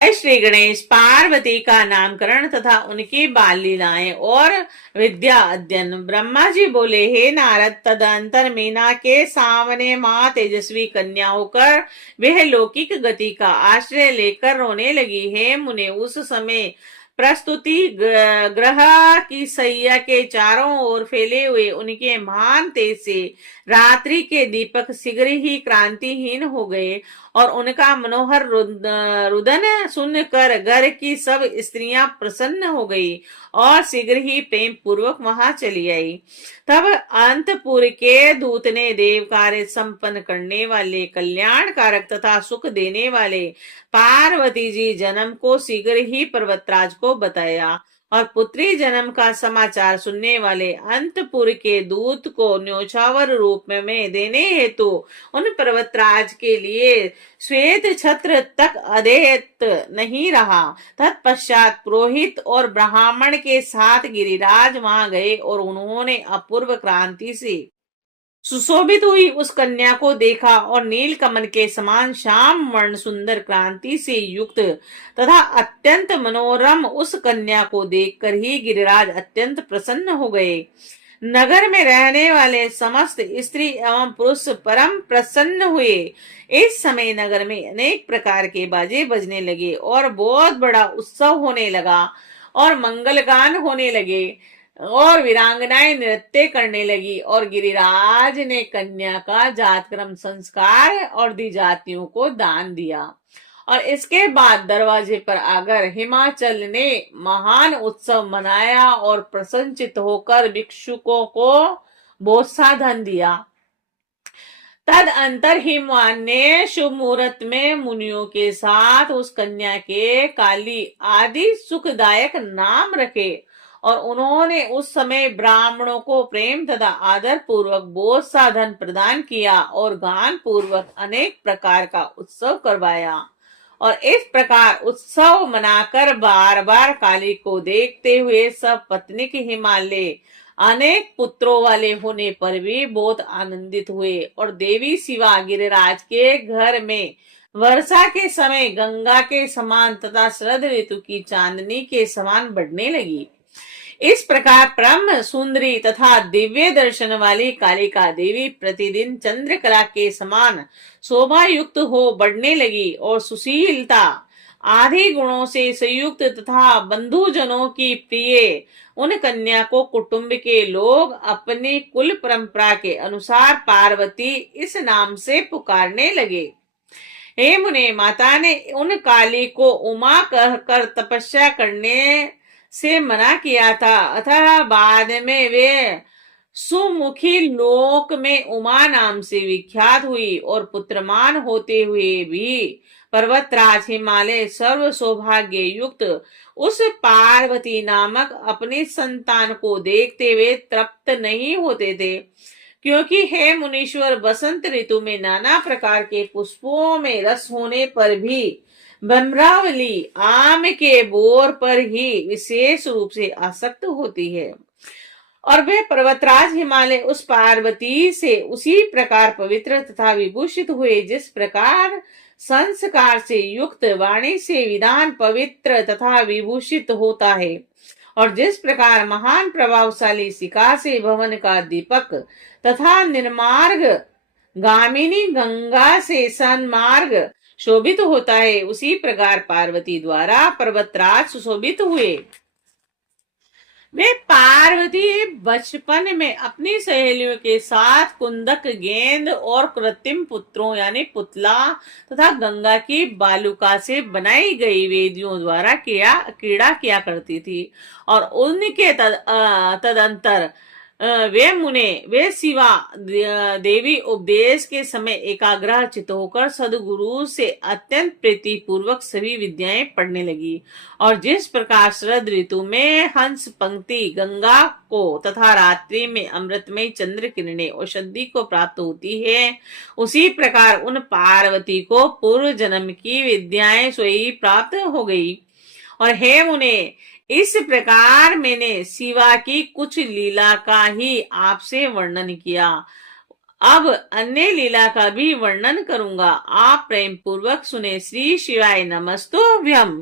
जय श्री गणेश। पार्वती का नामकरण तथा उनकी बाल लीलाएं और विद्या अध्ययन। ब्रह्मा जी बोले, हे नारद, तदंतर मीना के सामने माँ तेजस्वी कन्या होकर वह लौकिक गति का आश्रय लेकर रोने लगी। हे मुने, उस समय प्रस्तुति ग्रह की सैया के चारों ओर फैले हुए उनके महान तेज से रात्रि के दीपक शीघ्र ही क्रांतिहीन हो गए और उनका मनोहर रुदन सुनकर घर की सब स्त्रियां प्रसन्न हो गई और शीघ्र ही प्रेम पूर्वक वहां चली आई। तब अंतपुर के दूत ने देव कार्य संपन्न करने वाले, कल्याण कारक तथा सुख देने वाले पार्वती जी जन्म को शीघ्र ही पर्वतराज को बताया और पुत्री जन्म का समाचार सुनने वाले अंतपुर के दूत को न्योछावर रूप में देने हेतु उन पर्वतराज के लिए श्वेत छत्र तक अधेत नहीं रहा। तत्पश्चात पुरोहित और ब्राह्मण के साथ गिरिराज वहां गए और उन्होंने अपूर्व क्रांति से सुशोभित हुई उस कन्या को देखा और नील कमल के समान श्याम वर्ण सुंदर क्रांति से युक्त तथा अत्यंत मनोरम उस कन्या को देखकर ही गिरिराज अत्यंत प्रसन्न हो गए। नगर में रहने वाले समस्त स्त्री एवं पुरुष परम प्रसन्न हुए। इस समय नगर में अनेक प्रकार के बाजे बजने लगे और बहुत बड़ा उत्सव होने लगा और मंगल गान होने लगे और वीरांगनाएं नृत्य करने लगी और गिरिराज ने कन्या का जातक्रम संस्कार और द्विजातियों को दान दिया। और इसके बाद दरवाजे पर आकर हिमाचल ने महान उत्सव मनाया और प्रसन्नचित होकर भिक्षुकों को बहुत सा धन दिया। तद अंतर हिमवान ने शुभ मुहूर्त में मुनियों के साथ उस कन्या के काली आदि सुखदायक नाम रखे और उन्होंने उस समय ब्राह्मणों को प्रेम तथा आदर पूर्वक बहुत सा धन प्रदान किया और गान पूर्वक अनेक प्रकार का उत्सव करवाया। और इस प्रकार उत्सव मनाकर बार बार काली को देखते हुए सब पत्नी के हिमालय अनेक पुत्रों वाले होने पर भी बहुत आनंदित हुए और देवी शिवा गिरिराज के घर में वर्षा के समय गंगा के समान तथा शरद ऋतु की चांदनी के समान बढ़ने लगी। इस प्रकार ब्रह्म सुंदरी तथा दिव्य दर्शन वाली कालिका देवी प्रतिदिन चंद्रकला के समान शोभा युक्त हो बढ़ने लगी और सुशीलता आदि गुणों से संयुक्त तथा बंधुजनों की प्रिय उन कन्या को कुटुंब के लोग अपनी कुल परंपरा के अनुसार पार्वती इस नाम से पुकारने लगे। हे मुने, माता ने उन काली को उमा कहकर तपस्या करने से मना किया था, अतः बाद में वे सुमुखी लोक में उमा नाम से विख्यात हुई और पुत्रमान होते हुए भी पर्वतराज हिमालय सर्व सौभाग्य युक्त उस पार्वती नामक अपनी संतान को देखते हुए तृप्त नहीं होते थे, क्योंकि हे मुनीश्वर, बसंत ऋतु में नाना प्रकार के पुष्पों में रस होने पर भी भ्रमरावली आम के बोर पर ही विशेष रूप से आसक्त होती है और वे पर्वतराज हिमालय उस पार्वती से उसी प्रकार पवित्र तथा विभूषित हुए जिस प्रकार संस्कार से युक्त वाणी से विधान पवित्र तथा विभूषित होता है और जिस प्रकार महान प्रभावशाली शिखा से भवन का दीपक तथा निर्मार्ग गामिनी गंगा से सन्मार्ग शोभित होता है, उसी प्रकार पार्वती द्वारा पर्वतराज सुशोभित हुए। वे पार्वती बचपन में अपनी सहेलियों के साथ कुंदक, गेंद और कृत्रिम पुत्रों यानी पुतला तथा गंगा की बालुका से बनाई गई वेदियों द्वारा क्रीड़ा किया करती थी और उनके तदंतर वे शिवा देवी उपदेश के समय एकाग्र चित होकर सदगुरु से अत्यंत प्रीति पूर्वक सभी विद्याएं पढ़ने लगी और जिस प्रकार शरद ऋतु में हंस पंक्ति गंगा को तथा रात्रि में अमृतमय चंद्र किरणें औषधि को प्राप्त होती है, उसी प्रकार उन पार्वती को पूर्व जन्म की विद्याएं स्वयं प्राप्त हो गई। और हे मुने, इस प्रकार मैंने शिवा की कुछ लीला का ही आपसे वर्णन किया। अब अन्य लीला का भी वर्णन करूंगा। आप प्रेम पूर्वक सुने। श्री शिवाय नमस्तुभ्यम।